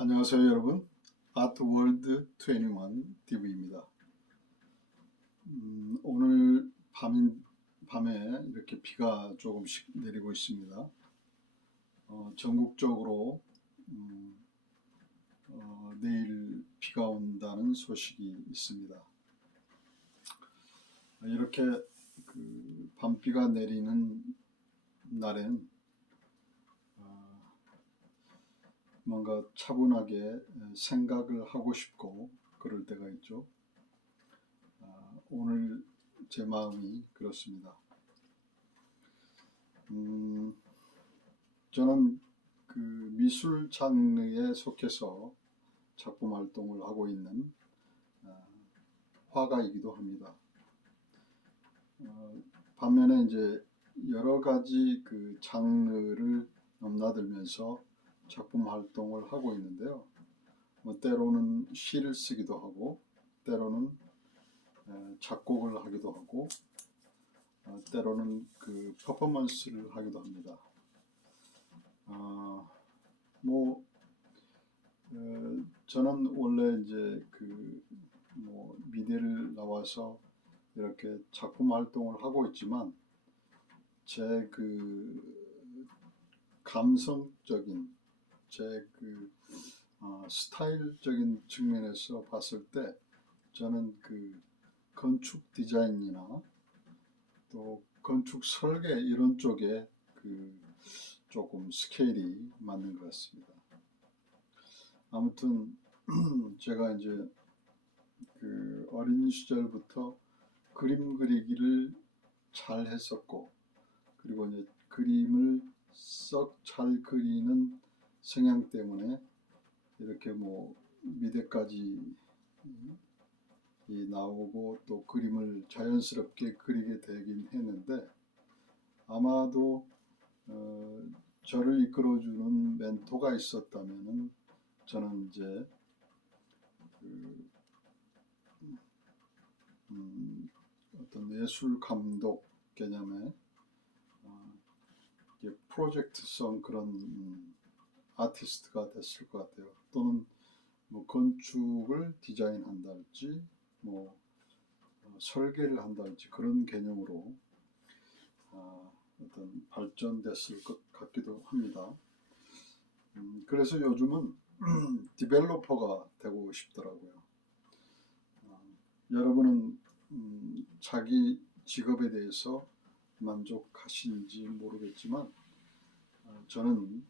안녕하세요 여러분. 아트월드 21 TV입니다. 오늘 밤에 이렇게 비가 조금씩 내리고 있습니다. 전국적으로 내일 비가 온다는 소식이 있습니다. 이렇게 밤비가 내리는 날엔 뭔가 차분하게 생각을 하고 싶고 그럴 때가 있죠. 오늘 제 마음이 그렇습니다. 저는 미술 장르에 속해서 작품 활동을 하고 있는 화가이기도 합니다. 반면에 이제 여러 가지 장르를 넘나들면서 작품 활동을 하고 있는데요. 때로는 시를 쓰기도 하고, 때로는 작곡을 하기도 하고, 때로는 퍼포먼스를 하기도 합니다. 저는 원래 이제 미대를 나와서 이렇게 작품 활동을 하고 있지만 제 감성적인 제 스타일적인 측면에서 봤을 때 저는 건축 디자인이나 또 건축 설계 이런 쪽에 조금 스케일이 맞는 것 같습니다. 아무튼 제가 이제 어린 시절부터 그림 그리기를 잘 했었고, 그리고 이제 그림을 썩 잘 그리는 성향 때문에 이렇게 미대까지 나오고 또 그림을 자연스럽게 그리게 되긴 했는데, 아마도 저를 이끌어주는 멘토가 있었다면은 저는 이제 어떤 예술 감독 개념의 프로젝트성 그런 아티스트가 됐을 것 같아요. 또는 건축을 디자인한다 할지 설계를 한다 할지 그런 개념으로 어떤 발전됐을 것 같기도 합니다. 그래서 요즘은 디벨로퍼가 되고 싶더라고요. 여러분은 자기 직업에 대해서 만족하시는지 모르겠지만 저는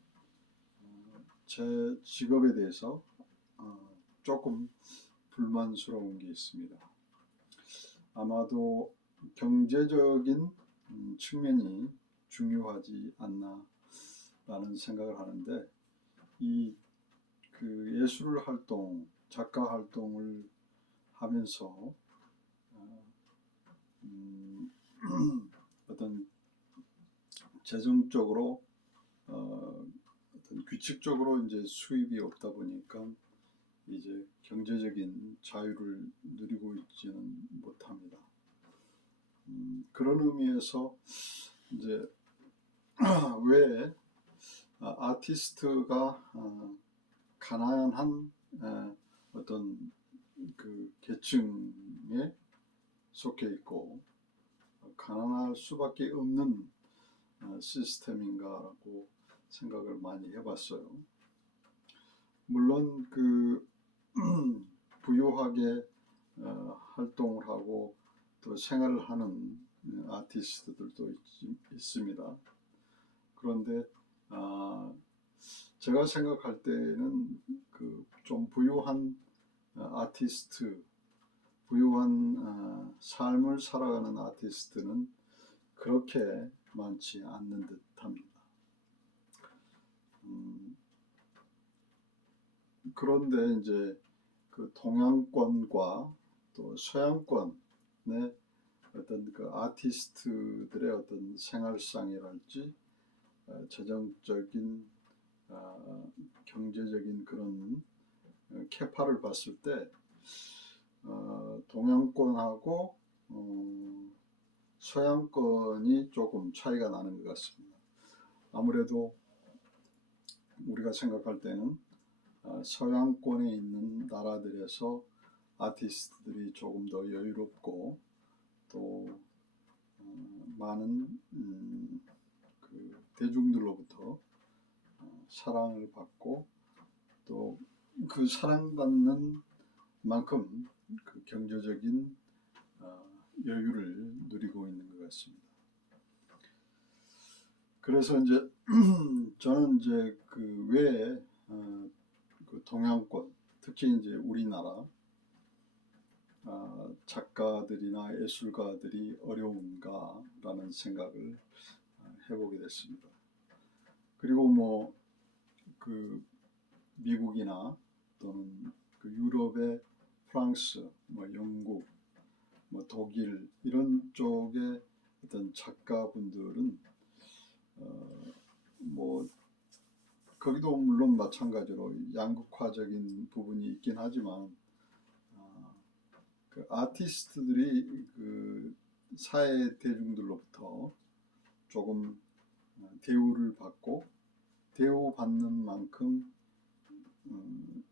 제 직업에 대해서 조금 불만스러운 게 있습니다. 아마도 경제적인 측면이 중요하지 않나 라는 생각을 하는데, 이 예술 활동, 작가 활동을 하면서 어떤 재정적으로 어떤 규칙적으로 이제 수입이 없다 보니까 이제 경제적인 자유를 누리고 있지는 못합니다. 그런 의미에서 이제 왜 아티스트가 가난한 어떤 계층에 속해 있고 가난할 수밖에 없는 시스템인가라고 생각을 많이 해봤어요. 물론 부유하게 활동을 하고 또 생활을 하는 아티스트들도 있습니다. 그런데 제가 생각할 때는 좀 부유한 아티스트, 부유한 삶을 살아가는 아티스트는 그렇게 많지 않는 듯합니다. 그런데 이제 동양권과 또 서양권의 어떤 아티스트들의 어떤 생활상이랄지 재정적인 경제적인 그런 캐파를 봤을 때 동양권하고 서양권이 조금 차이가 나는 것 같습니다. 아무래도 우리가 생각할 때는 서양권에 있는 나라들에서 아티스트들이 조금 더 여유롭고 또 많은 그 대중들로부터 사랑을 받고 또 그 사랑받는 만큼 그 경제적인 여유를 누리고 있는 것 같습니다. 그래서 이제 저는 이제 그 왜 그 동양권, 특히 이제 우리나라 작가들이나 예술가들이 어려운가라는 생각을 해보게 됐습니다. 그리고 뭐 그 미국이나 또는 그 유럽의 프랑스, 뭐 영국, 뭐 독일 이런 쪽의 어떤 작가분들은 뭐 거기도 물론 마찬가지로 양극화적인 부분이 있긴 하지만 그 아티스트들이 그 사회 대중들로부터 조금 대우를 받고 대우받는 만큼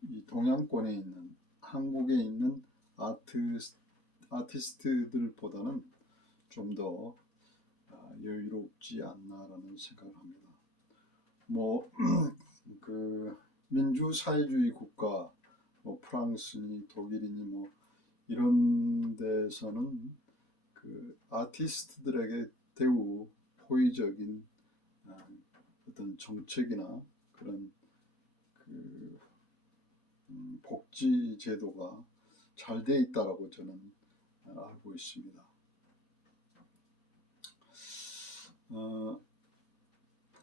이 동양권에 있는 한국에 있는 아티스트들보다는 좀 더 여유롭지 않나라는 생각을 합니다. 뭐 그 민주사회주의 국가, 뭐 프랑스니 독일이니 뭐 이런 데서는 그 아티스트들에게 대우 호의적인 어떤 정책이나 그런 그 복지 제도가 잘 돼 있다라고 저는 알고 있습니다.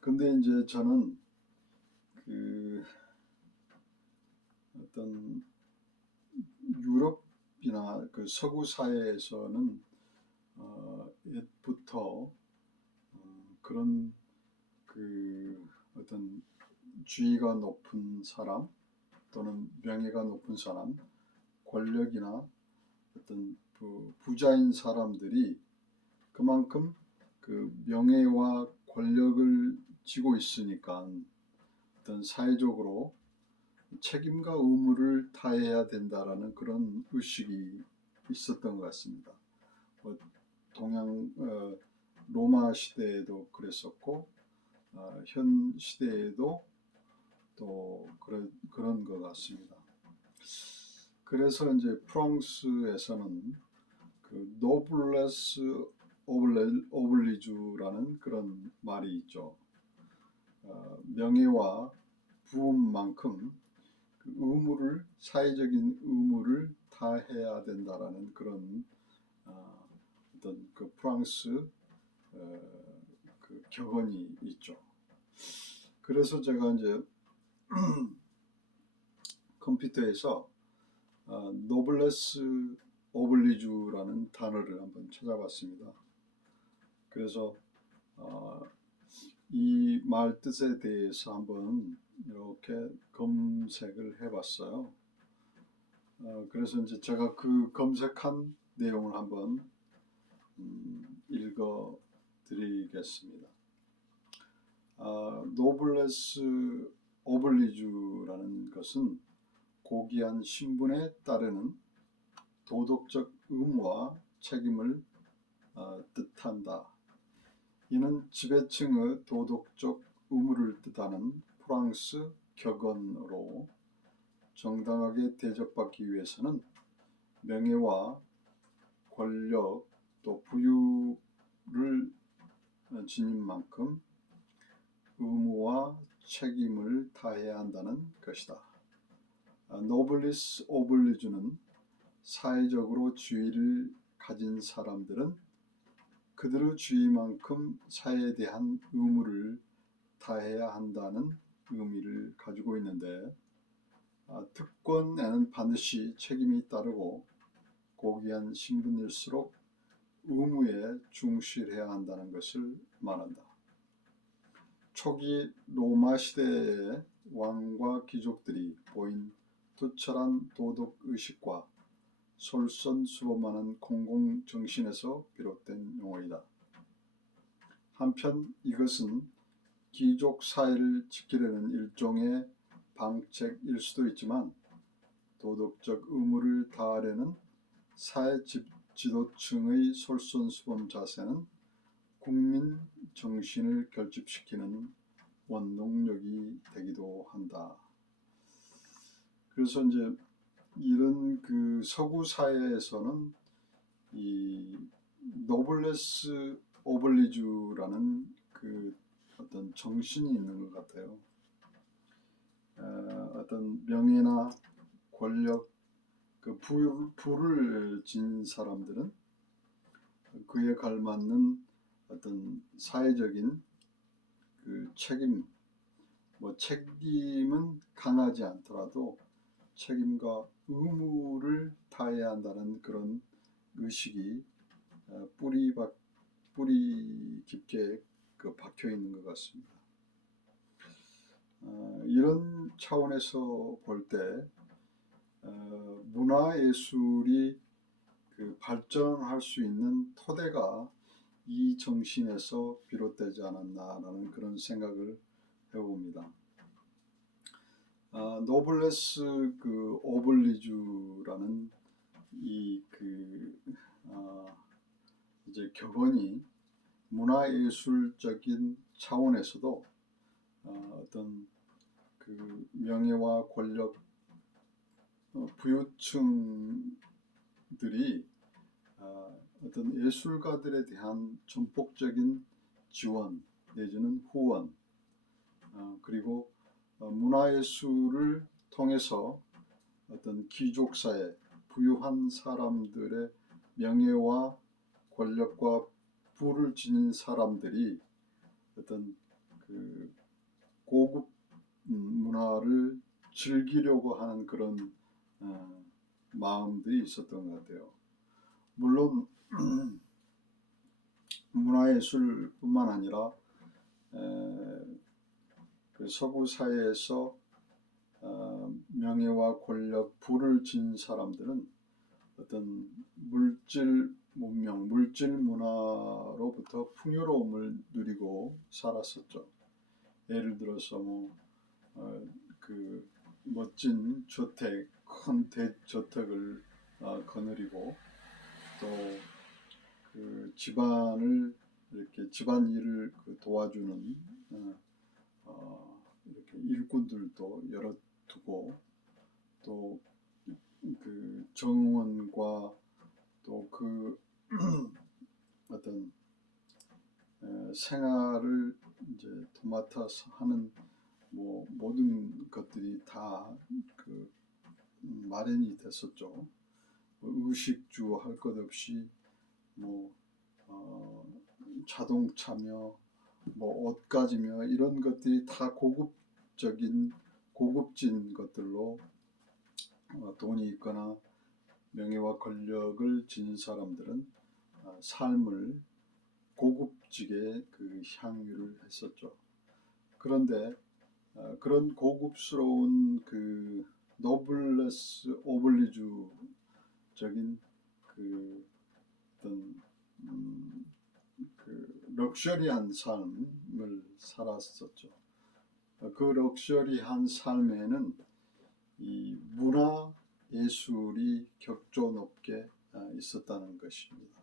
근데 이제 저는 그 어떤 유럽이나 그 서구 사회에서는 옛부터 그런 그 어떤 지위가 높은 사람 또는 명예가 높은 사람, 권력이나 어떤 부자인 사람들이 그만큼 그 명예와 권력을 쥐고 있으니까 어떤 사회적으로 책임과 의무를 다해야 된다라는 그런 의식이 있었던 것 같습니다. 로마 시대에도 그랬었고 현 시대에도 또 그런 것 같습니다. 그래서 이제 프랑스에서는 그 노블레스 오블리주라는 그런 말이 있죠. 명예와 부음만큼 그 사회적인 의무를 다해야 된다라는 그런 어떤 그 프랑스 그 격언이 있죠. 그래서 제가 이제 컴퓨터에서 노블레스 오블리주라는 단어를 한번 찾아봤습니다. 그래서 이 말 뜻에 대해서 한번 이렇게 검색을 해봤어요. 그래서 이제 제가 그 검색한 내용을 한번 읽어 드리겠습니다. 노블레스 오블리주라는 것은 고귀한 신분에 따르는 도덕적 의무와 책임을 뜻한다. 이는 지배층의 도덕적 의무를 뜻하는 프랑스 격언으로 정당하게 대접받기 위해서는 명예와 권력 또 부유를 지닌 만큼 의무와 책임을 다해야 한다는 것이다. 노블리스 오블리주는 사회적으로 지위를 가진 사람들은 그들의 지위만큼 사회에 대한 의무를 다해야 한다는 의미를 가지고 있는데 특권에는 반드시 책임이 따르고 고귀한 신분일수록 의무에 충실해야 한다는 것을 말한다. 초기 로마 시대의 왕과 귀족들이 보인 투철한 도덕의식과 솔선수범하는 공공정신에서 비롯된 용어이다. 한편 이것은 귀족 사회를 지키려는 일종의 방책일 수도 있지만 도덕적 의무를 다하려는 사회 지도층의 솔선수범 자세는 국민 정신을 결집시키는 원동력이 되기도 한다. 그래서 이제 이런 그 서구 사회에서는 이 노블레스 오블리주라는 그 어떤 정신이 있는 것 같아요. 어떤 명예나 권력, 그 부를 진 사람들은 그에 걸맞는 어떤 사회적인 그 책임, 뭐 책임은 강하지 않더라도 책임과 의무를 다해야 한다는 그런 의식이 뿌리 깊게 그 박혀 있는 것 같습니다. 이런 차원에서 볼 때 문화예술이 그 발전할 수 있는 토대가 이 정신에서 비롯되지 않았나라는 그런 생각을 해봅니다. 노블레스 그 오블리주라는 이 그 이제 격언이 문화예술적인 차원에서도 어떤 그 명예와 권력 부유층들이 어떤 예술가들에 대한 전폭적인 지원 내지는 후원, 그리고 문화예술을 통해서 어떤 귀족사회, 부유한 사람들의 명예와 권력과 부를 지닌 사람들이 어떤 그 고급 문화를 즐기려고 하는 그런 마음들이 있었던 것 같아요. 물론 문화예술뿐만 아니라 그 서구 사회에서 명예와 권력, 부를 지닌 사람들은 어떤 물질 문명, 물질 문화로부터 풍요로움을 누리고 살았었죠. 예를 들어서 그 멋진 저택, 큰 대저택을 거느리고 또 그 집안을 이렇게 집안일을 도와주는 이렇게 일꾼들도 여러 두고 또 그 정원과 또 그 어떤 생활을 이제 도맡아서 하는 뭐 모든 것들이 다 그 마련이 됐었죠. 의식주 할 것 없이 자동차며 옷가지며 이런 것들이 다 고급진 것들로 돈이 있거나 명예와 권력을 지닌 사람들은 삶을 고급지게 그 향유를 했었죠. 그런데 그런 고급스러운 그 노블레스 오블리주적인 그 어떤 그 럭셔리한 삶을 살았었죠. 그 럭셔리한 삶에는 이 문화 예술이 격조 높게 있었다는 것입니다.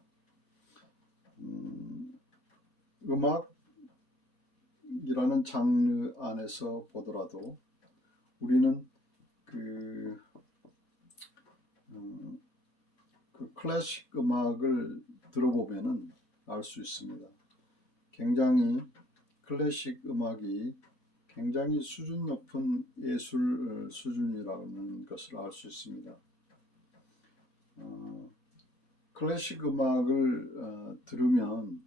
음악이라는 장르 안에서 보더라도 우리는 그 클래식 음악을 들어보면은 알 수 있습니다. 굉장히 클래식 음악이 굉장히 수준 높은 예술 수준이라는 것을 알 수 있습니다. 클래식 음악을 들으면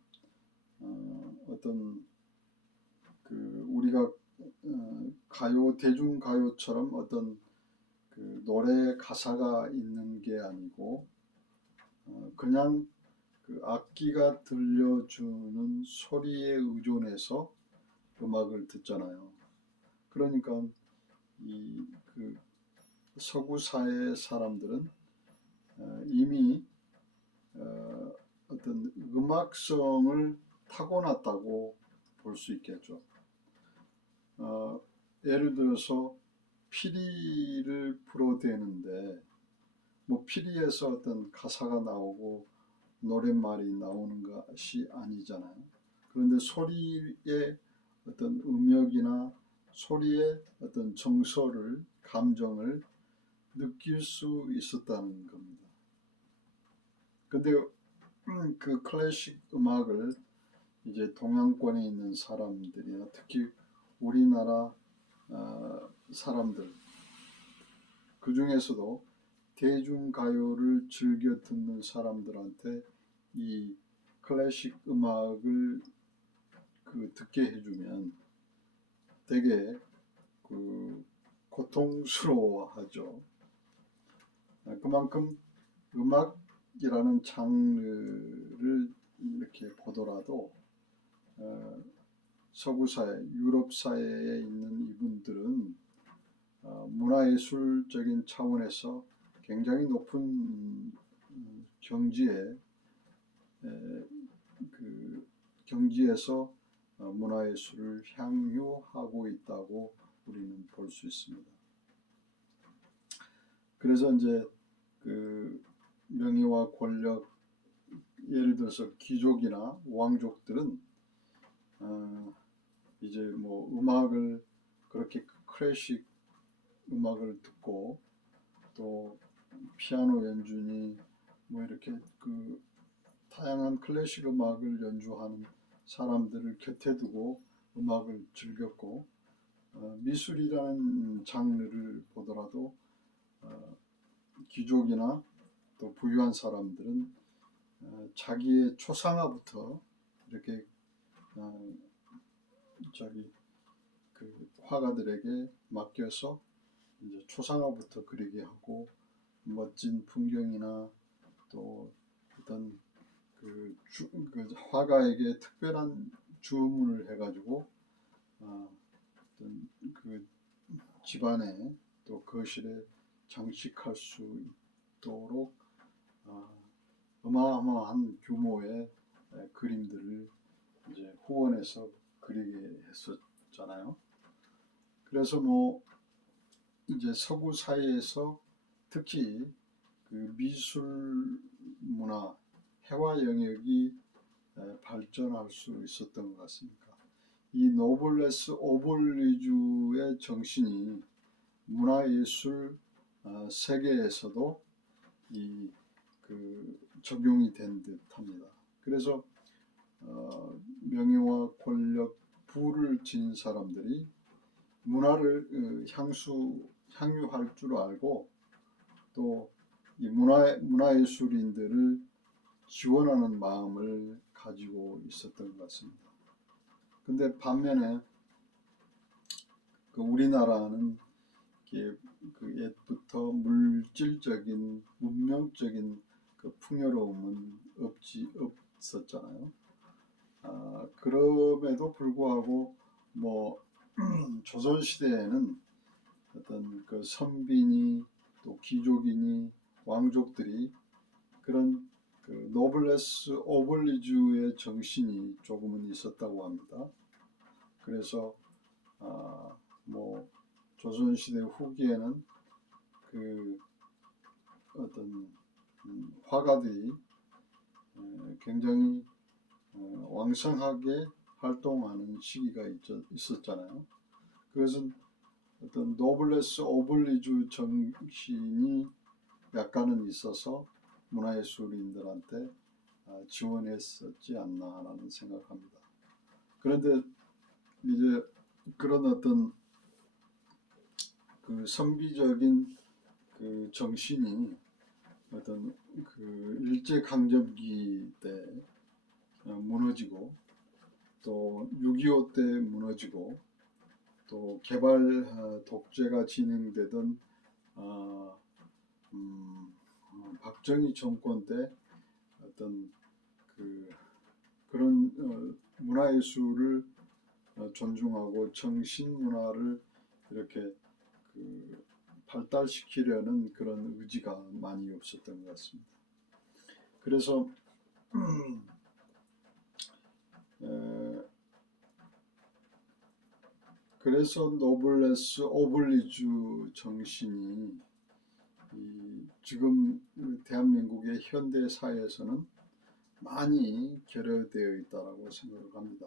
어떤 그 우리가 가요 대중가요처럼 어떤 그 노래 가사가 있는 게 아니고 그냥 그 악기가 들려주는 소리에 의존해서 음악을 듣잖아요. 그러니까 이 그 서구 사회 사람들은 이미 어떤 음악성을 타고났다고 볼 수 있겠죠. 예를 들어서 피리를 불어대는데 뭐 피리에서 어떤 가사가 나오고 노랫말이 나오는 것이 아니잖아요. 그런데 소리의 어떤 음역이나 소리의 어떤 정서를, 감정을 느낄 수 있었다는 겁니다. 근데 그 클래식 음악을 이제 동양권에 있는 사람들이나 특히 우리나라 사람들, 그 중에서도 대중가요를 즐겨 듣는 사람들한테 이 클래식 음악을 듣게 해주면 되게 고통스러워하죠. 그만큼 음악이라는 장르를 이렇게 보더라도 서구 사회, 유럽 사회에 있는 이분들은 문화예술적인 차원에서 굉장히 높은 경지에서 문화예술을 향유하고 있다고 우리는 볼 수 있습니다. 그래서 이제 명예와 권력, 예를 들어서 귀족이나 왕족들은 이제 뭐 음악을 그렇게 클래식 음악을 듣고 또 피아노 연주니 뭐 이렇게 다양한 클래식 음악을 연주하는 사람들을 곁에 두고 음악을 즐겼고 미술이라는 장르를 보더라도 귀족이나 또 부유한 사람들은 자기의 초상화부터 이렇게 화가들에게 맡겨서 이제 초상화부터 그리게 하고 멋진 풍경이나 또 어떤 화가에게 특별한 주문을 해가지고 어떤 집안에 또 거실에 장식할 수 있도록 어마어마한 규모의 그림들을 이제 후원해서 그리게 했었잖아요. 그래서 뭐 이제 서구 사회에서 특히 미술 문화, 회화 영역이 발전할 수 있었던 것 같습니다. 이 노블레스 오블리주의 정신이 문화예술 세계에서도 적용이 된 듯합니다. 그래서 명예와 권력, 부를 진 사람들이 문화를 향유할 줄 알고 또 이 문화예술인들을 지원하는 마음을 가지고 있었던 것 같습니다. 근데 반면에 우리나라는 옛부터 물질적인, 문명적인 풍요로움은 없었잖아요. 그럼에도 불구하고 뭐 조선시대에는 어떤 선비니 또 귀족이니 왕족들이 그런 노블레스 오블리주의 정신이 조금은 있었다고 합니다. 그래서 뭐 조선시대 후기에는 어떤 화가들이 굉장히 왕성하게 활동하는 시기가 있었잖아요. 그것은 어떤 노블레스 오블리주 정신이 약간은 있어서 문화예술인들한테 지원했었지 않나라는 생각합니다. 그런데 이제 그런 어떤 선비적인 정신이 어떤 일제강점기 때 무너지고 또 6.25 때 무너지고 또 개발 독재가 진행되던 박정희 정권 때 어떤 그런 문화예술을 존중하고 정신문화를 이렇게 발달시키려는 그런 의지가 많이 없었던 것 같습니다. 그래서 그래서 노블레스 오블리주 정신이 지금 대한민국의 현대 사회에서는 많이 결여되어 있다고 생각을 합니다.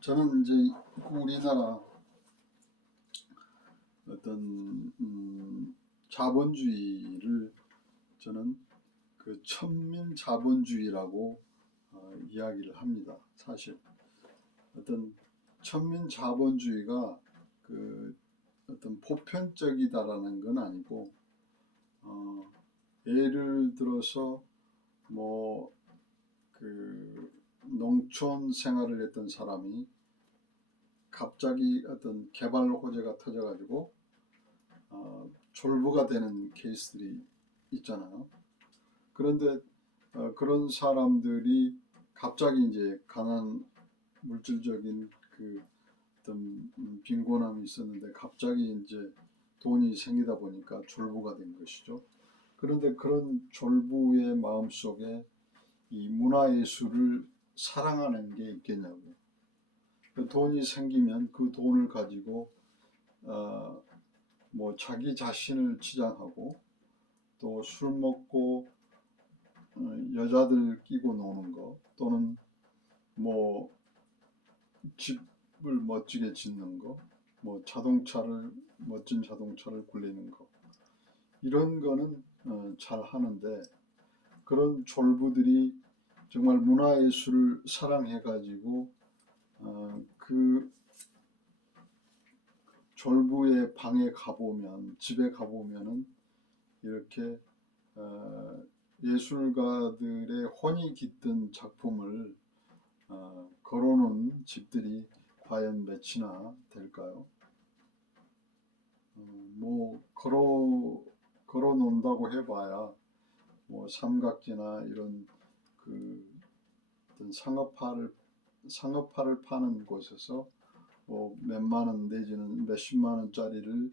저는 이제 우리나라 어떤 자본주의를 저는 그 천민 자본주의라고 이야기를 합니다. 사실 어떤 천민 자본주의가 그 어떤 보편적이다라는 건 아니고 예를 들어서 뭐 그 농촌 생활을 했던 사람이 갑자기 어떤 개발 호재가 터져가지고 졸부가 되는 케이스들이 있잖아요. 그런데 그런 사람들이 갑자기 이제 가난 물질적인 그 어떤 빈곤함이 있었는데 갑자기 이제 돈이 생기다 보니까 졸부가 된 것이죠. 그런데 그런 졸부의 마음속에 이 문화예술을 사랑하는 게 있겠냐고. 돈이 생기면 그 돈을 가지고 뭐 자기 자신을 치장하고 또 술 먹고 여자들 끼고 노는 거, 또는 뭐 집을 멋지게 짓는 거, 뭐 멋진 자동차를 굴리는 거, 이런 거는 잘 하는데, 그런 졸부들이 정말 문화예술을 사랑해가지고 그 졸부의 방에 가보면, 집에 가보면은 이렇게 예술가들의 혼이 깃든 작품을 걸어놓은 집들이 과연 몇이나 될까요? 뭐 걸어놓는다고 해봐야 뭐 삼각지나 이런 그 어떤 상업화를 파는 곳에서 뭐 몇만 원 내지는 몇십만 원짜리를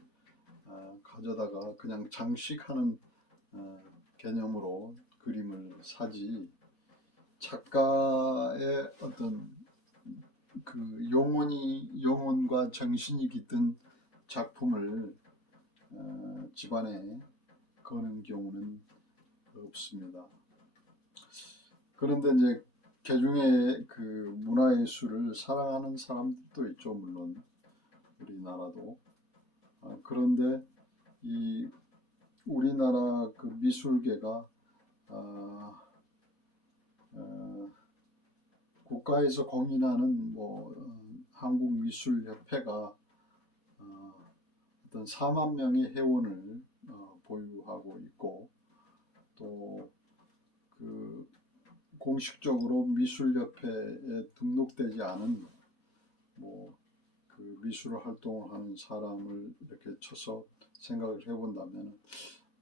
가져다가 그냥 장식하는 개념으로 그림을 사지, 작가의 어떤 그 영혼과 정신이 깃든 작품을 집안에 거는 경우는 없습니다. 그런데 이제 개중에 그 문화예술을 사랑하는 사람들도 있죠, 물론 우리나라도. 그런데 이 우리나라 그 미술계가 국가에서 공인하는 뭐 한국미술협회가 어떤 4만 명의 회원을 보유하고 있고, 또 그 공식적으로 미술협회에 등록되지 않은 뭐 그 미술 활동을 하는 사람을 이렇게 쳐서 생각을 해본다면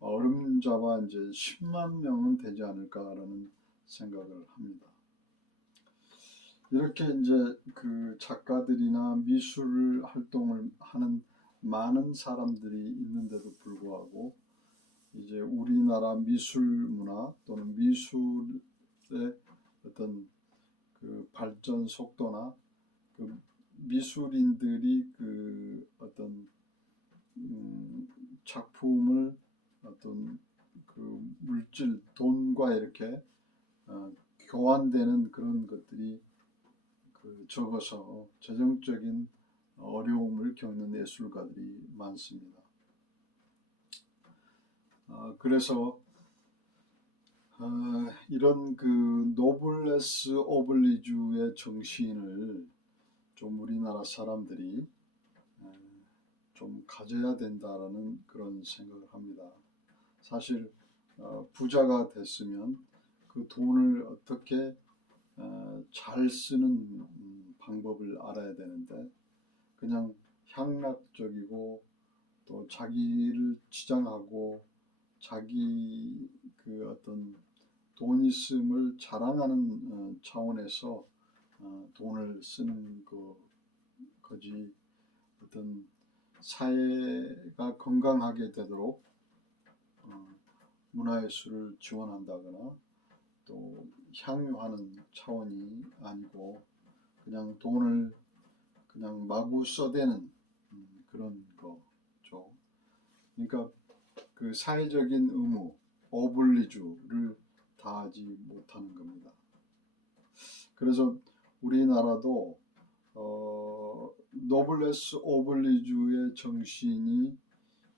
어림잡아 이제 10만 명은 되지 않을까라는 생각을 합니다. 이렇게 이제 그 작가들이나 미술 활동을 하는 많은 사람들이 있는데도 불구하고 이제 우리나라 미술 문화 또는 미술의 어떤 그 발전 속도나 그 미술인들이 그 어떤 작품을 어떤 그 물질, 돈과 이렇게 교환되는 그런 것들이 그 적어서 재정적인 어려움을 겪는 예술가들이 많습니다. 그래서 이런 그 노블레스 오블리주의 정신을 좀 우리나라 사람들이 좀 가져야 된다라는 그런 생각을 합니다. 사실 부자가 됐으면 그 돈을 어떻게 잘 쓰는 방법을 알아야 되는데, 그냥 향락적이고 또 자기를 치장하고 자기 그 어떤 돈 있음을 자랑하는 차원에서 돈을 쓰는 거지, 어떤 사회가 건강하게 되도록 문화예술을 지원한다거나 또 향유하는 차원이 아니고 그냥 돈을 그냥 마구 써대는 그런 거죠. 그러니까 그 사회적인 의무, 오블리주를 다하지 못하는 겁니다. 그래서 우리나라도 노블레스 오블리주의 정신이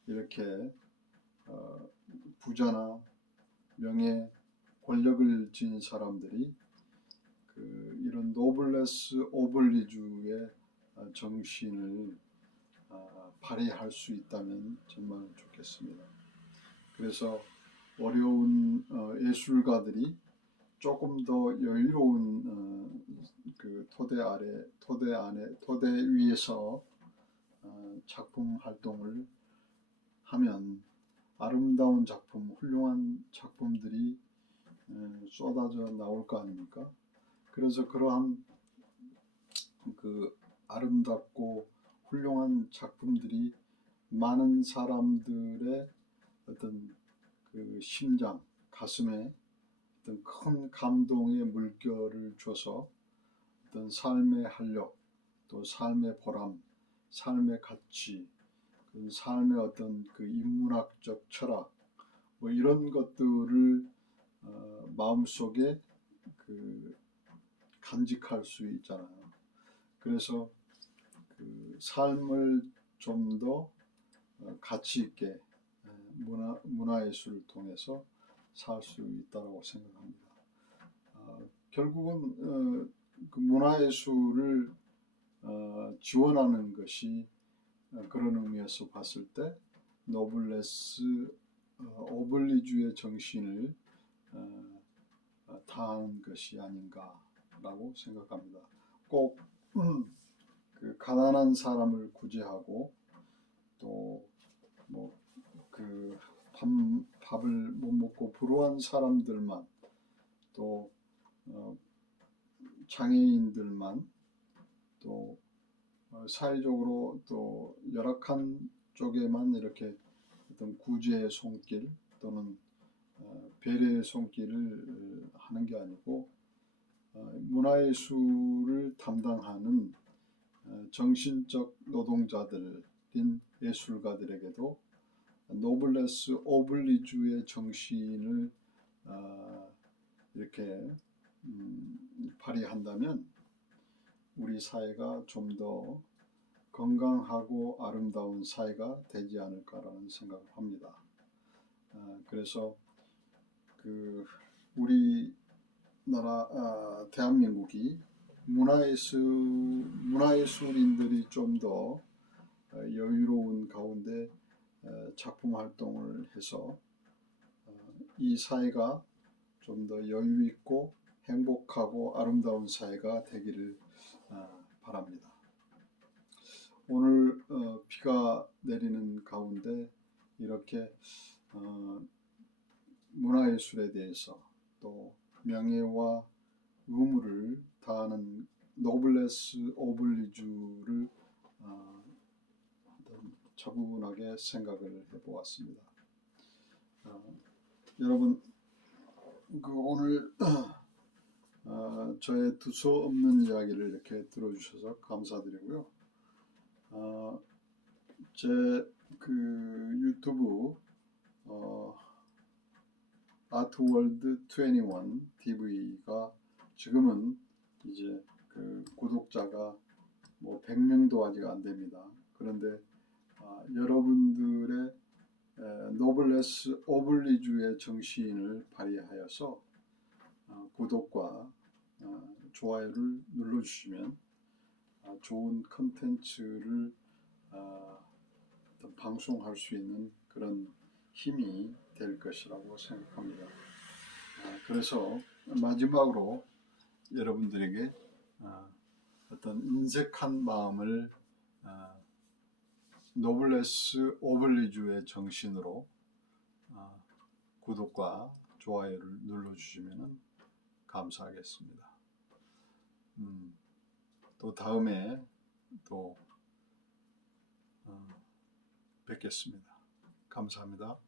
이렇게 부자나 명예, 권력을 지닌 사람들이 이런 노블레스 오블리주의 정신을 발휘할 수 있다면 정말 좋겠습니다. 그래서 어려운 예술가들이 조금 더 여유로운 그 토대 위에서 작품 활동을 하면 아름다운 작품, 훌륭한 작품들이 쏟아져 나올 거 아닙니까? 그래서 그러한 그 아름답고 훌륭한 작품들이 많은 사람들의 어떤 그 심장, 가슴에 어떤 큰 감동의 물결을 줘서 어떤 삶의 활력, 또 삶의 보람, 삶의 가치, 그 삶의 어떤 그 인문학적 철학, 뭐 이런 것들을 마음속에 그 간직할 수 있잖아요. 그래서 그 삶을 좀 더 가치 있게 문화예술을 통해서 살 수 있다고 생각합니다. 결국은 그 문화예술을 지원하는 것이 그런 의미에서 봤을 때 노블레스 오블리주의 정신을 다한 것이 아닌가라고 생각합니다. 꼭 그 가난한 사람을 구제하고 또 뭐 그 밥을 못 먹고 불우한 사람들만 또 장애인들만 또 사회적으로 또 열악한 쪽에만 이렇게 어떤 구제의 손길 또는 배려의 손길을 하는 게 아니고 문화예술을 담당하는 정신적 노동자들인 예술가들에게도 노블레스 오블리주의 정신을 이렇게 발휘한다면 우리 사회가 좀 더 건강하고 아름다운 사회가 되지 않을까라는 생각을 합니다. 그래서 그 우리나라 대한민국이 문화예술인들이 좀 더 여유로운 가운데 작품 활동을 해서 이 사회가 좀 더 여유 있고 행복하고 아름다운 사회가 되기를 바랍니다. 오늘 비가 내리는 가운데 이렇게 문화예술에 대해서 또 명예와 의무를 다하는 노블레스 오블리주를 차분하게 생각을 해보았습니다. 여러분 그 오늘 저의 두서없는 이야기를 이렇게 들어주셔서 감사드리고요. 제 그 유튜브 아트월드 21 TV가 지금은 이제 그 구독자가 뭐 100명도 아직 안 됩니다. 그런데 여러분들의 노블레스 오블리주의 정신을 발휘하여서 구독과 좋아요를 눌러주시면 좋은 컨텐츠를 방송할 수 있는 그런 힘이 될 것이라고 생각합니다. 그래서 마지막으로 여러분들에게 어떤 인색한 마음을 노블레스 오블리주의 정신으로 구독과 좋아요를 눌러주시면 감사하겠습니다. 또 다음에 또 뵙겠습니다. 감사합니다.